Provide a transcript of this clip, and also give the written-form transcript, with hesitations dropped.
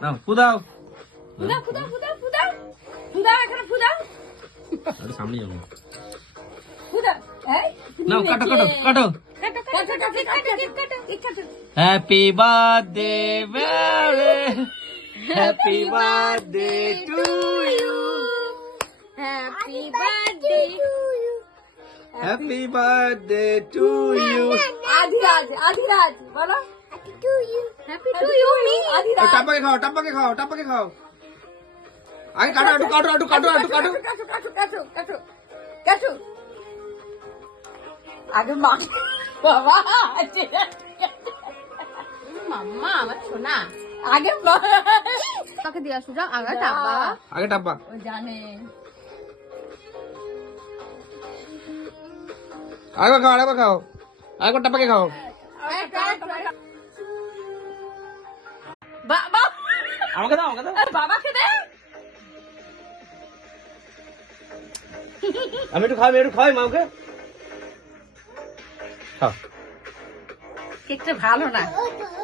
নাও ফুদাও ফুদাও ফুদাও ফুদাও ফুদাও ফুদাও এখানে ফুদাও আরে সামনে যাবো ফুদাও এই নাও কাটো কাটো কাটো কাটো কাটো কাটো কাটো কাটো happy birthday Mary happy birthday to you happy birthday happy birthday to you Adi Raj বলো হ্যাপি টু ইউ মি আদি রাজ টাপাকে খাও আগে কাটো কাটো কাটো আগে মা বাবা মাম্মা আমার সোনা আগে কাকে দিয়া সুজা আগে টাপা ও জানে আগে খাও টাপাকে খাও বাবা আমাকে দাও বাবাকে দে আমি একটু খাই মাকে খাও কিচ্ছু ভালো না